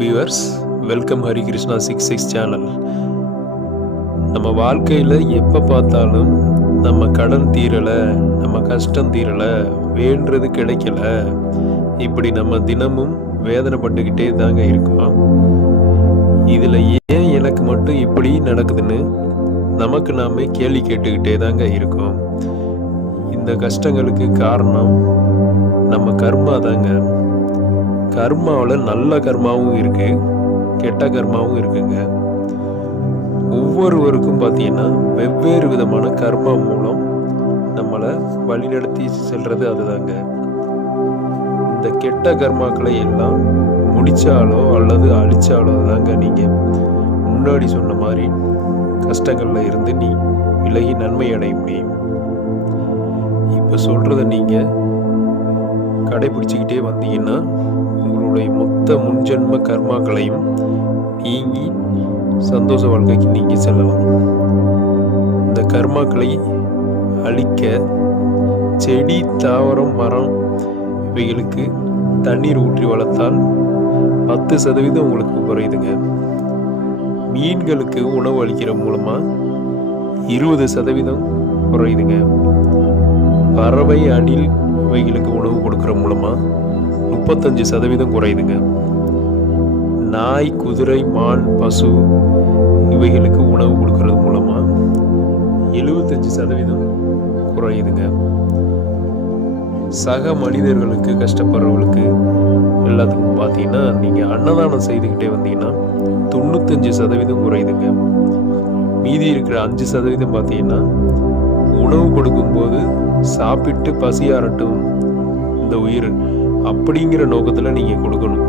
Viewers, welcome Hari Krishna 66 channel. நம்ம வாழ்க்கையில் எப்போ பார்த்தாலும் நம்ம கடன் தீரலை, நம்ம கஷ்டம் தீரலை, வேண்டது கிடைக்கல, இப்படி நம்ம தினமும் வேதனைப்பட்டுக்கிட்டே தாங்க இருக்கோம். இதில் ஏன் எனக்கு மட்டும் இப்படி நடக்குதுன்னு நமக்கு நாமே கேள்வி கேட்டுக்கிட்டே தாங்க இருக்கோம். இந்த கஷ்டங்களுக்கு காரணம் நம்ம கர்மா தாங்க. கர்மாவில் நல்ல கர்மாவும் இருக்கு, கெட்ட கர்மாவும் இருக்குங்க. ஒவ்வொருவருக்கும் பார்த்தீங்கன்னா வெவ்வேறு விதமான கர்மா மூலம் நம்மளை வழிநடத்தி செல்றது அதுதாங்க. இந்த கெட்ட கர்மாக்களை எல்லாம் முடிச்சாலோ அல்லது அழிச்சாலோ தாங்க நீங்கள் முன்னாடி சொன்ன மாதிரி கஷ்டங்களில் இருந்து நீ விலகி நன்மை அடைய முடியும். இப்போ சொல்கிறத நீங்கள் கடைபிடிச்சிக்கிட்டே வந்தீங்கன்னா உங்களுடைய மொத்த முன்ஜென்ம கர்மாக்களையும் நீங்கி சந்தோஷ வாழ்க்கைக்கு நீங்கள் செல்லலாம். இந்த கர்மாக்களை அழிக்க செடி, தாவரம், மரம் இவைகளுக்கு தண்ணீர் ஊற்றி வளர்த்தால் 10% உங்களுக்கு குறையுதுங்க. மீன்களுக்கு உணவு அளிக்கிற மூலமாக 20% குறையுதுங்க. பறவை, அணில் இவைகளுக்கு உணவு கொடுக்குற மூலமாக 35% குறையுதுங்க. நாய், குதிரை, மான், பசு இவைகளுக்கு உணவு கொடுக்கறது மூலமாக 75% குறையுதுங்க. சக மனிதர்களுக்கு, கஷ்டப்படுறவங்களுக்கு எல்லாத்துக்கும் பார்த்தீங்கன்னா நீங்கள் அன்னதானம் செய்துக்கிட்டே வந்தீங்கன்னா 95% குறையுதுங்க. மீதி இருக்கிற 5% பார்த்தீங்கன்னா உணவு கொடுக்கும்போது சாப்பிட்டு பசியாரட்டும் இந்த உயிர் அப்படிங்கிற நோக்கத்தில் நீங்கள் கொடுக்கணும்.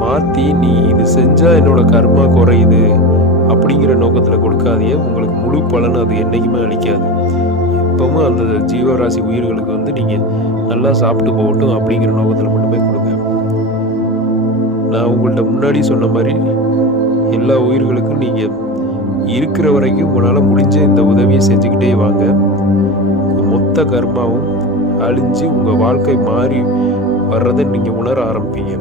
மாற்றி நீ இது செஞ்சால் என்னோட கர்மா குறையுது அப்படிங்கிற நோக்கத்தில் கொடுக்காதே. உங்களுக்கு முழு பலன் அது என்றைக்குமே அளிக்காது. எப்பவும் அந்த ஜீவராசி உயிர்களுக்கு நீங்கள் நல்லா சாப்பிட்டு போகட்டும் அப்படிங்கிற நோக்கத்தில் மட்டுமே கொடுங்க. நான் உங்கள்கிட்ட முன்னாடி சொன்ன மாதிரி எல்லா உயிர்களுக்கும் நீங்கள் இருக்கிற வரைக்கும் உங்களால் முடிஞ்ச இந்த உதவியை செஞ்சுக்கிட்டே வாங்க. மொத்த கர்மாவும் அழிஞ்சு உங்கள் வாழ்க்கை மாறி வர்றதை நீங்கள் உணர ஆரம்பிப்பீங்க.